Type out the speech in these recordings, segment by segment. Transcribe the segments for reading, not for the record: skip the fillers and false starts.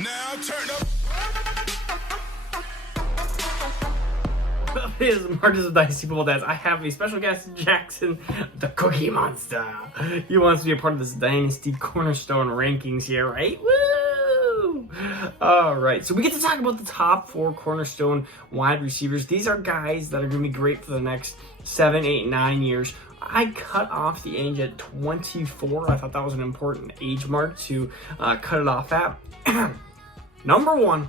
Now turn up. It is Marcus of Dynasty Football Dads. I have a special guest, Jackson, the Cookie Monster. He wants to be a part of this Dynasty Cornerstone rankings here, right? Woo! All right, so we get to talk about the top 4 Cornerstone wide receivers. These are guys that are going to be great for the next 7, 8, 9 years. I cut off the age at 24. I thought that was an important age mark to cut it off at. Number 1,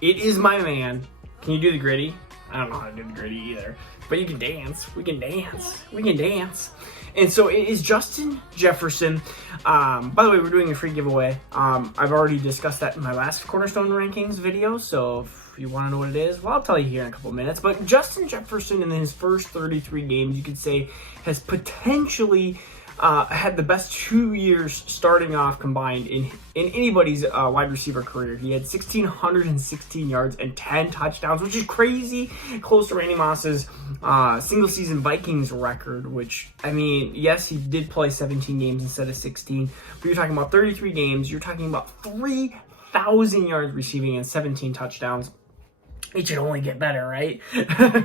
it is my man. Can you do the gritty? I don't know how to do the gritty either, but you can dance. We can dance. We can dance. And so it is Justin Jefferson. By the way, we're doing a free giveaway. I've already discussed that in my last Cornerstone rankings video, so if you want to know what it is, well, I'll tell you here in a couple of minutes. But Justin Jefferson, in his first 33 games, you could say, has potentially had the best 2 years starting off combined in anybody's wide receiver career. He had 1,616 yards and 10 touchdowns, which is crazy, close to Randy Moss's single-season Vikings record, which, I mean, yes, he did play 17 games instead of 16, but you're talking about 33 games, you're talking about 3,000 yards receiving and 17 touchdowns. It should only get better, right?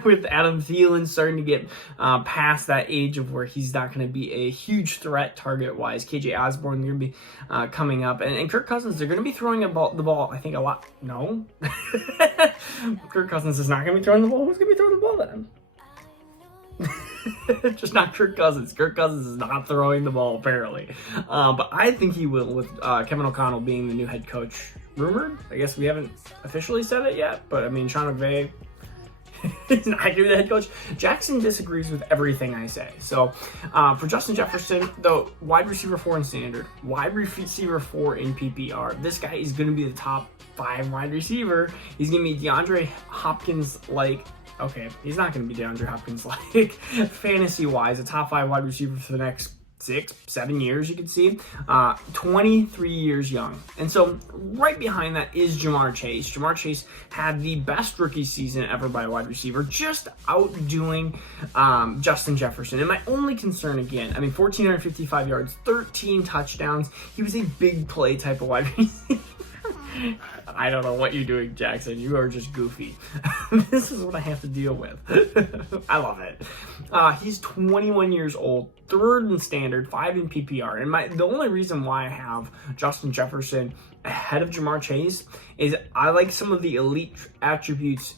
With Adam Thielen starting to get past that age of where he's not going to be a huge threat target-wise. KJ Osborne going to be coming up. And Kirk Cousins, they're going to be throwing the ball, I think, a lot. No. Kirk Cousins is not going to be throwing the ball. Who's going to be throwing the ball then? Just not Kirk Cousins. Kirk Cousins is not throwing the ball, apparently. But I think he will, with Kevin O'Connell being the new head coach. Rumored? I guess we haven't officially said it yet, but I mean, Sean McVay is not going to be the head coach. Jackson disagrees with everything I say. So for Justin Jefferson, though, wide receiver 4 in standard, wide receiver 4 in PPR, this guy is going to be the top 5 wide receiver. He's going to be DeAndre Hopkins-like. Okay, he's not going to be DeAndre Hopkins-like fantasy-wise, a top 5 wide receiver for the next 6, 7 years, you can see. 23 years young. And so right behind that is Jamar Chase. Jamar Chase had the best rookie season ever by a wide receiver, just outdoing Justin Jefferson. And my only concern, again, I mean, 1,455 yards, 13 touchdowns. He was a big play type of wide receiver. I don't know what you're doing, Jackson. You are just goofy. This is what I have to deal with. I love it. He's 21 years old, 3rd in standard, 5 in PPR. And the only reason why I have Justin Jefferson ahead of Jamar Chase is I like some of the elite attributes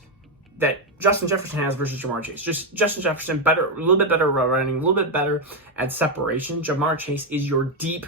that Justin Jefferson has versus Jamar Chase. Just Justin Jefferson, better, a little bit better running, a little bit better at separation. Jamar Chase is your deep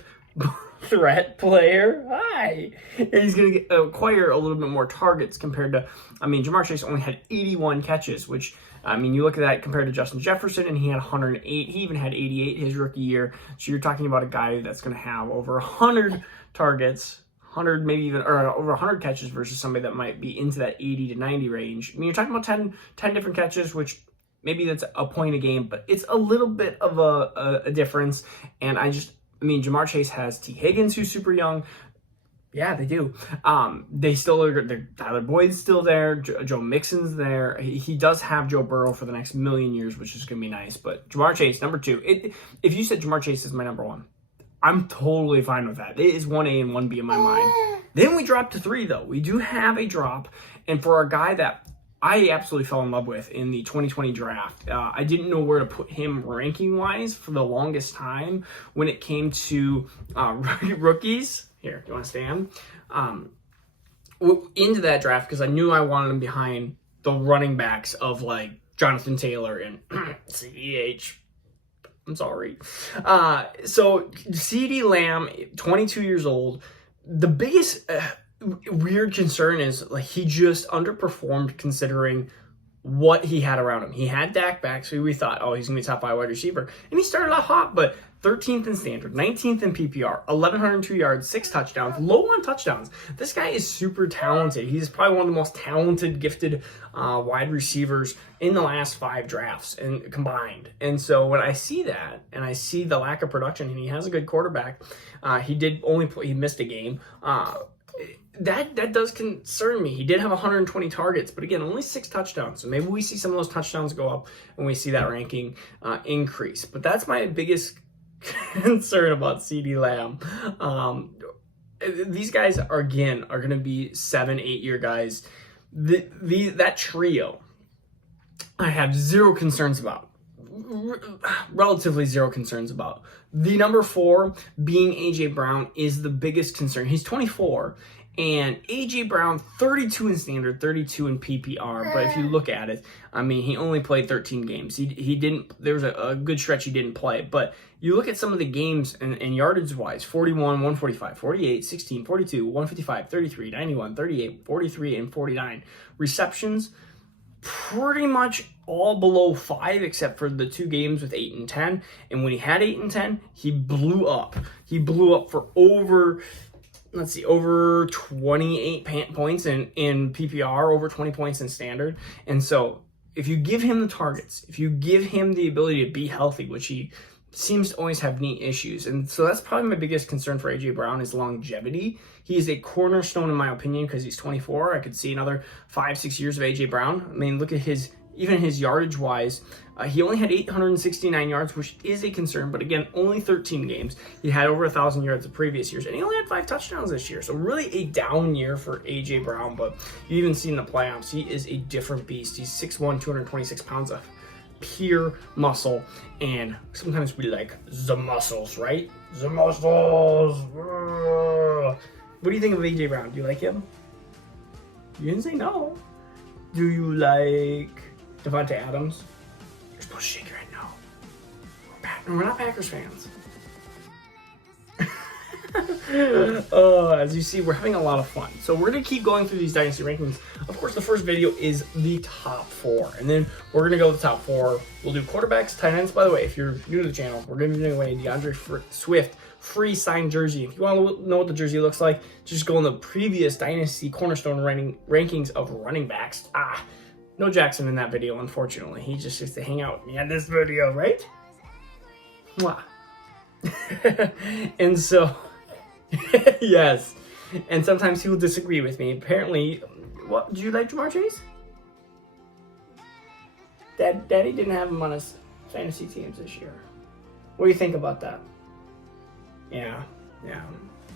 threat player. Hi. And he's going to acquire a little bit more targets compared to, I mean, Jamar Chase only had 81 catches, which, I mean, you look at that compared to Justin Jefferson, and he had 108. He even had 88 his rookie year. So you're talking about a guy that's going to have over 100 targets, 100 maybe even, or over 100 catches versus somebody that might be into that 80 to 90 range. I mean, you're talking about 10 different catches, which maybe that's a point a game, but it's a little bit of a difference. And I mean, Jamar Chase has T. Higgins, who's super young. Yeah, they do. They still are. Tyler Boyd's still there. Joe Mixon's there. He does have Joe Burrow for the next million years, which is going to be nice. But Jamar Chase, number 2. If you said Jamar Chase is my number 1, I'm totally fine with that. It is 1A and 1B in my mind. Then we drop to 3, though. We do have a drop. And for a guy that I absolutely fell in love with in the 2020 draft. I didn't know where to put him ranking-wise for the longest time when it came to rookies. Here, do you want to stand? Into that draft because I knew I wanted him behind the running backs of, like, Jonathan Taylor and CEH. I'm sorry. So, CeeDee Lamb, 22 years old. The biggest weird concern is, like, he just underperformed considering what he had around him. He had Dak back, so we thought, oh, he's going to be top 5 wide receiver. And he started out hot, but 13th in standard, 19th in PPR, 1,102 yards, 6 touchdowns, low on touchdowns. This guy is super talented. He's probably one of the most talented, gifted wide receivers in the last 5 drafts and combined. And so when I see that, and I see the lack of production, and he has a good quarterback, he missed a game. That does concern me. He did have 120 targets, but again, only 6 touchdowns. So maybe we see some of those touchdowns go up and we see that ranking increase. But that's my biggest concern about CeeDee Lamb. these guys are going to be 7-8 year guys. That trio, I have zero concerns about. Relatively zero concerns about. The number 4 being AJ Brown is the biggest concern. He's 24, and AJ Brown 32 in standard, 32 in PPR. But if you look at it, I mean, he only played 13 games. He didn't. There was a good stretch he didn't play. But you look at some of the games and yardage wise: 41, 145, 48, 16, 42, 155, 33, 91, 38, 43, and 49 receptions. Pretty much all below 5 except for the 2 games with 8 and 10. And when he had 8 and 10, he blew up. He blew up for over 28 points in PPR, over 20 points in standard. And so if you give him the targets, if you give him the ability to be healthy, which he seems to always have knee issues. And so that's probably my biggest concern for AJ Brown is longevity. He is a cornerstone in my opinion because he's 24. I could see another 5-6 years of AJ Brown. I mean, look at his yardage wise. He only had 869 yards, which is a concern, but again, only 13 games. He had over 1,000 yards the previous years, and he only had 5 touchdowns this year. So really a down year for AJ Brown, but you even see in the playoffs, he is a different beast. He's 6'1", 226 pounds of pure muscle, and sometimes we like the muscles, right? The muscles. What do you think of AJ Brown? Do you like him? You didn't say no. Do you like Devontae Adams? You're supposed to shake your head no. We're not Packers fans. As you see, we're having a lot of fun. So we're going to keep going through these dynasty rankings. Of course, the first video is the top 4. And then we're going to go to the top 4. We'll do quarterbacks, tight ends. By the way, if you're new to the channel, we're going to be giving away DeAndre Swift free signed jersey. If you want to know what the jersey looks like, just go in the previous Dynasty Cornerstone rankings of running backs. No Jackson in that video, unfortunately. He just gets to hang out with me on this video, right? Mwah. And so... yes, and sometimes he will disagree with me. Apparently, what, do you like Jamar Chase? Daddy didn't have him on his fantasy teams this year. What do you think about that? Yeah,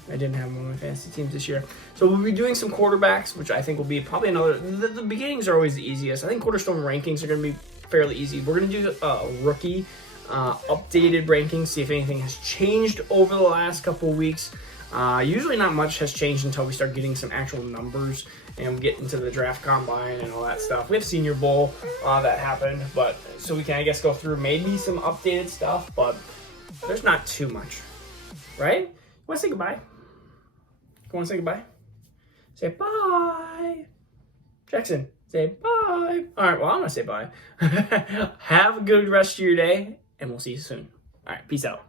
I didn't have him on my fantasy teams this year. So we'll be doing some quarterbacks, which I think will be probably another. The beginnings are always the easiest. I think Cornerstone rankings are going to be fairly easy. We're going to do rookie updated rankings, see if anything has changed over the last couple of weeks. Usually not much has changed until we start getting some actual numbers and we get into the draft combine and all that stuff. We have Senior Bowl that happened, but so we can, I guess, go through maybe some updated stuff, but there's not too much, right? You want to say goodbye? You want to say goodbye? Say bye. Jackson, say bye. All right, well, I'm going to say bye. Have a good rest of your day, and we'll see you soon. All right, peace out.